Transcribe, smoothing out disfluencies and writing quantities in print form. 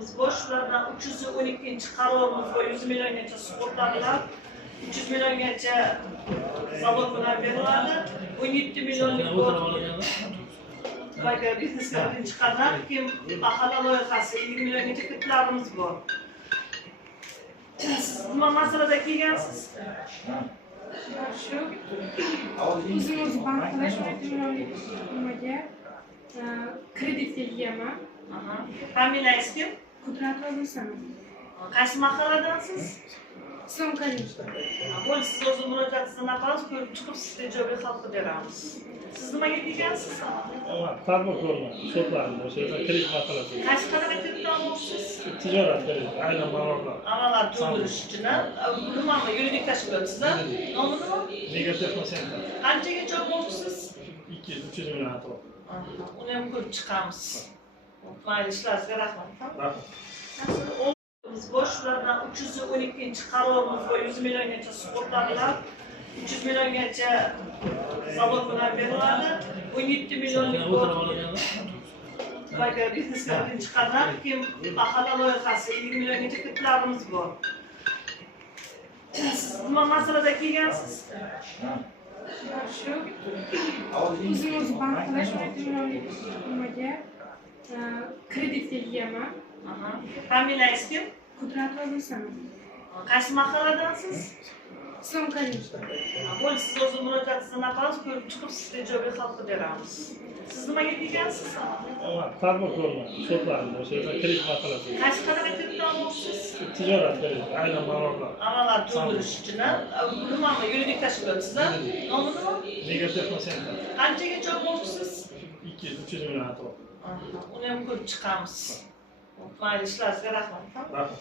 Biz boşlardan 312. kararımız var. 100 milyon geçe sugortladılar. 300 milyon geçe zavod bilen veriladi. 17 milyonluk Baygar bizneslerden çıkanlar kim ahala loyihasi 20 milyon geçe kıtlarımız var. Siz nima masalada kelgansiz? Shu o'zimiz bank qilish nimaga kreditga egaman. Familiyangiz kim? Qudrat O'lsam. Qaysi mahalladansiz? Islom Karimov. Bo'ldi, siz o'z murojaatingizni qilasiz, ko'rib chiqib sizga ijobiy xalq beramiz. Siz nimaga kelgansiz? Tadbirkorlar, sotlarni, o'sha yerda kredit masalasi. Qaysi qanaqa kredit olmoqchisiz? Tijorat krediti, aynan ma'lumotlar. Amalar to'ldirish uchun, nimami yuridik tashkilotsizda? Nomi nima? Mega Techno Center. Qanchaga olmoqchisiz? 200-300 million atrofida. Uni ham ko'rib chiqamiz. Mayli, ishlaringizga rahmat. Rahmat. Biz boşlardan 312. kararımız var. 100 milyon geçe sugortladılar. 300 milyon geçe zavod bilen veriladi. 17 milyonluk Baygar bizneslerden çıkanlar kim ahala loyihasi 20 milyon geçe kıtlarımız var. Siz nima masalada kelgansiz? Shu o'zimiz bank qilish nimaga kreditga egaman. Familiyangiz kim? Qudrat O'lsam. Qaysi mahalladansiz? Islom Karimov. Bo'ldi, siz o'z murojaatingizni qilasiz, ko'rib chiqib sizga ijobiy xalq beramiz. Siz nimaga kelgansiz? Tadbirkorlar, sotlarni, o'sha yerda kredit masalasi. Qaysi qanaqa kredit olmoqchisiz? Tijorat krediti, aynan ma'lumotlar. Amalar to'ldirish uchun, nimami yuridik tashkilotsizda? Nomi nima? Mega Techno Center. Qanchaga olmoqchisiz? 200-300 million atrofida. Uni ham ko'rib chiqamiz. Mayli, ishlaringizga rahmat. Rahmat.